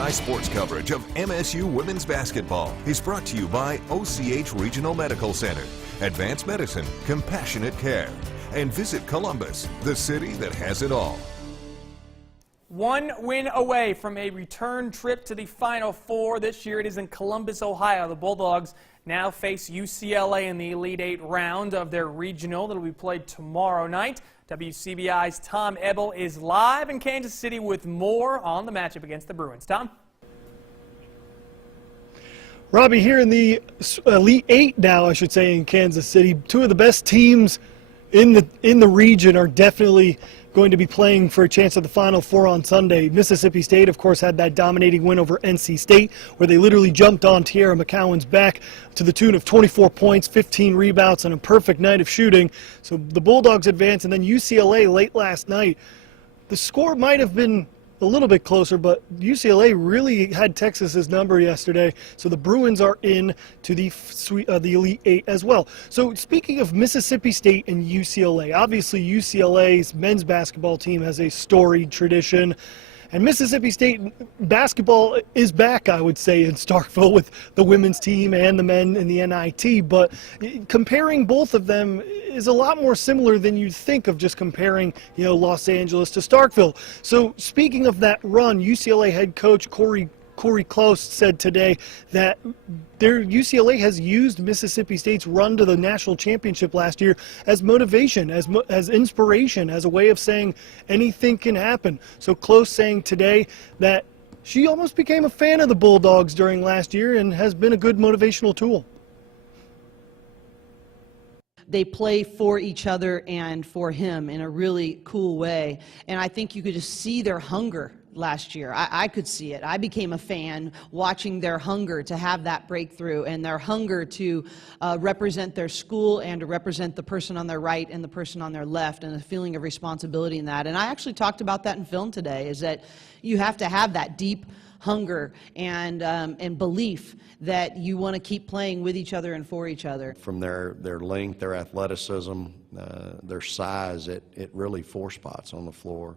Sky Sports coverage of MSU women's basketball is brought to you by OCH Regional Medical Center, Advanced Medicine, Compassionate Care, and visit Columbus, the city that has it all. One win away from a return trip to the Final Four. This year it is in Columbus, Ohio. The Bulldogs now face UCLA in the Elite Eight round of their regional that will be played tomorrow night. WCBI's Tom Ebel is live in Kansas City with more on the matchup against the Bruins. Tom? Robbie, here in the Elite Eight now, I should say, in Kansas City, two of the best teams in the region are definitely going to be playing for a chance at the Final Four on Sunday. Mississippi State, of course, had that dominating win over NC State, where they literally jumped on Tierra McCowan's back to the tune of 24 points, 15 rebounds, and a perfect night of shooting. So the Bulldogs advance, and then UCLA late last night. The score might have been a little bit closer, but UCLA really had Texas's number yesterday, so the Bruins are in to the Elite Eight as well. So speaking of Mississippi State and UCLA, obviously UCLA's men's basketball team has a storied tradition, and Mississippi State basketball is back, I would say, in Starkville with the women's team and the men in the NIT, but comparing both of them is a lot more similar than you'd think of just comparing, Los Angeles to Starkville. So speaking of that run, UCLA head coach Corey Close said today that UCLA has used Mississippi State's run to the national championship last year as motivation, as inspiration, as a way of saying anything can happen. So Close saying today that she almost became a fan of the Bulldogs during last year and has been a good motivational tool. They play for each other and for him in a really cool way. And I think you could just see their hunger last year. I could see it. I became a fan watching their hunger to have that breakthrough and their hunger to represent their school and to represent the person on their right and the person on their left, and a feeling of responsibility in that. And I actually talked about that in film today, is that you have to have that deep hunger and belief that you want to keep playing with each other and for each other. From their length, their athleticism, their size, it really four spots on the floor.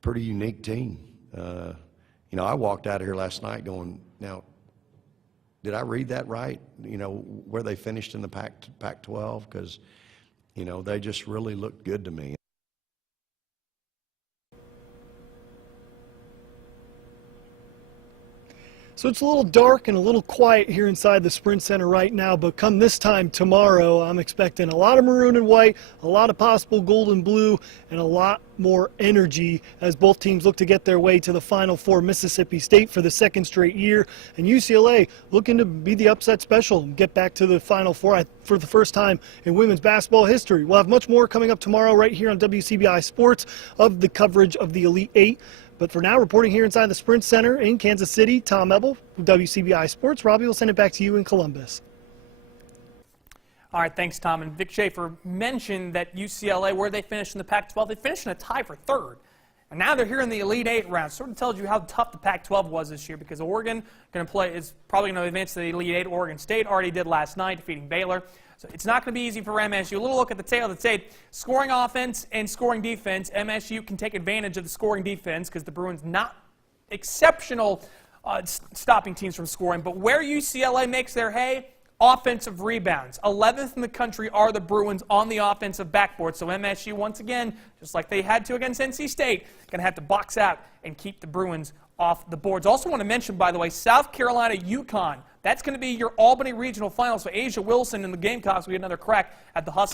Pretty unique team. I walked out of here last night going, now, did I read that right? Where they finished in the Pac-12? Because, they just really looked good to me. So it's a little dark and a little quiet here inside the Sprint Center right now, but come this time tomorrow, I'm expecting a lot of maroon and white, a lot of possible gold and blue, and a lot more energy as both teams look to get their way to the Final Four. Mississippi State for the second straight year, and UCLA looking to be the upset special and get back to the Final Four for the first time in women's basketball history. We'll have much more coming up tomorrow right here on WCBI Sports of the coverage of the Elite Eight. But for now, reporting here inside the Sprint Center in Kansas City, Tom Ebel, WCBI Sports. Robbie, will send it back to you in Columbus. All right, thanks, Tom. And Vic Schaefer mentioned that UCLA, where they finished in the Pac-12, they finished in a tie for third. And now they're here in the Elite Eight round. Sort of tells you how tough the Pac-12 was this year, because Oregon is probably going to advance to the Elite Eight. Oregon State already did last night, defeating Baylor. So it's not going to be easy for MSU. A little look at the tail of the tape. Scoring offense and scoring defense. MSU can take advantage of the scoring defense because the Bruins not exceptional stopping teams from scoring. But where UCLA makes their hay, offensive rebounds. 11th in the country are the Bruins on the offensive backboard. So MSU, once again, just like they had to against NC State, going to have to box out and keep the Bruins off the boards. Also want to mention, by the way, South Carolina, UConn. That's going to be your Albany Regional Final. So Asia Wilson and the Gamecocks will get another crack at the Huskies.